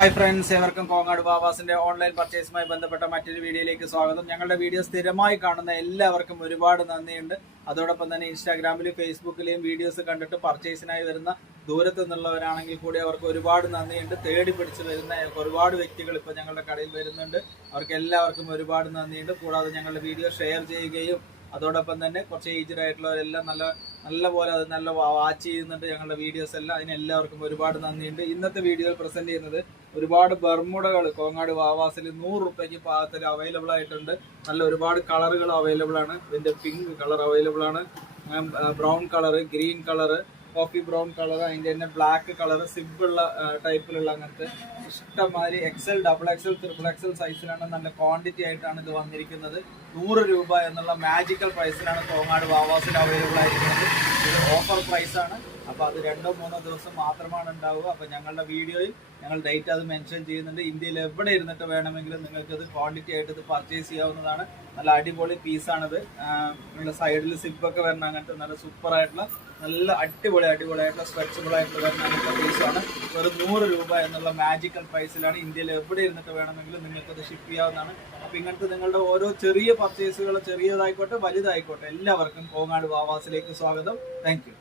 Hi friends, ഏവർക്കും Kongad വാവാസിന്റെ online പർച്ചേസുമായി ബന്ധപ്പെട്ട മറ്റൊരു വീഡിയോയിലേക്ക് സ്വാഗതം. ഞങ്ങളുടെ വീഡിയോ സ്ഥിരമായി കാണുന്ന എല്ലാവർക്കും ഒരുപാട് നന്ദിയുണ്ട്. അതോടൊപ്പം തന്നെ ഇൻസ്റ്റാഗ്രാമിലും ഫേസ്ബുക്കിലെയും വീഡിയോസ് കണ്ടിട്ട് പർച്ചേസിനായി വരുന്ന ദൂരത്തു നിന്നുള്ളവരാണെങ്കിൽ കൂടി അവർക്ക് ഒരുപാട് നന്ദിയുണ്ട്. തേടി പിടിച്ച് വരുന്ന ഒരുപാട് വ്യക്തികൾ ഇപ്പോൾ ഞങ്ങളുടെ കടയിൽ വരുന്നുണ്ട്. അവർക്ക് എല്ലാവർക്കും ഒരുപാട് നന്ദിയുണ്ട്. കൂടാതെ ഞങ്ങളുടെ വീഡിയോ ഷെയർ ചെയ്യുകയും അതോടൊപ്പം തന്നെ കുറച്ച് ഏജ്ഡ് ആയിട്ടുള്ളവരെല്ലാം നല്ല പോലെ അത് നല്ല വാച്ച് ചെയ്യുന്നുണ്ട് ഞങ്ങളുടെ വീഡിയോസ് എല്ലാം. അതിനെല്ലാവർക്കും ഒരുപാട് നന്ദിയുണ്ട്. ഇന്നത്തെ വീഡിയോയിൽ പ്രസന്റ് ചെയ്യുന്നത് ഒരുപാട് ബർമുടകൾ കോങ്ങാട് വാവാസിൽ 100 രൂപയ്ക്ക് പാകത്തിൽ അവൈലബിൾ ആയിട്ടുണ്ട്. നല്ല ഒരുപാട് കളറുകൾ അവൈലബിൾ ആണ്. ഇതിന്റെ പിങ്ക് കളർ അവൈലബിൾ ആണ്, brown colour, green colour, coffee brown colour, അതിൻ്റെ തന്നെ ബ്ലാക്ക് കളർ, സിബുള്ള ടൈപ്പിലുള്ള അങ്ങനത്തെ ഇഷ്ടംമാതിരി XL, XXL, XXL സൈസിലാണ്. നല്ല ക്വാണ്ടിറ്റി ആയിട്ടാണ് ഇത് വന്നിരിക്കുന്നത്. 100 രൂപ എന്നുള്ള മാജിക്കൽ പ്രൈസിലാണ് കോങ്ങാട് വാവാസിൽ അവൈലബിൾ ആയിരിക്കുന്നത്. ഇത് ഓഫർ പ്രൈസാണ്. അപ്പോൾ അത് 2-3 ദിവസം മാത്രമാണ് ഉണ്ടാവുക. അപ്പോൾ ഞങ്ങളുടെ വീഡിയോയിൽ ഞങ്ങൾ ഡേറ്റ് അത് മെൻഷൻ ചെയ്യുന്നുണ്ട്. ഇന്ത്യയിൽ എവിടെ ഇരുന്നിട്ട് വേണമെങ്കിലും നിങ്ങൾക്കത് ക്വാണ്ടിറ്റി ആയിട്ട് ഇത് പർച്ചേസ് ചെയ്യാവുന്നതാണ്. നല്ല അടിപൊളി പീസാണിത്. നിങ്ങളുടെ സൈഡിൽ സിപ്പൊക്കെ വരുന്ന അങ്ങനത്തെ നല്ല സൂപ്പറായിട്ടുള്ള നല്ല അടിപൊളിയായിട്ടുള്ള സ്ട്രെച്ചബിൾ ആയിട്ടുള്ള വരുന്ന അങ്ങനത്തെ പീസാണ്. വെറും 100 രൂപ എന്നുള്ള മാജിക്കൽ പ്രൈസിലാണ്. ഇന്ത്യയിൽ എവിടെ ഇരുന്നിട്ട് വേണമെങ്കിലും നിങ്ങൾക്കത് ഷിപ്പ് ചെയ്യാവുന്നതാണ്. അപ്പോൾ ഇങ്ങനത്തെ നിങ്ങളുടെ ഓരോ ചെറിയ പർച്ചേസുകൾ, ചെറിയതായിക്കോട്ടെ വലുതായിക്കോട്ടെ, എല്ലാവർക്കും കോങ്ങാട് വാവാസിലേക്ക് സ്വാഗതം. Thank you.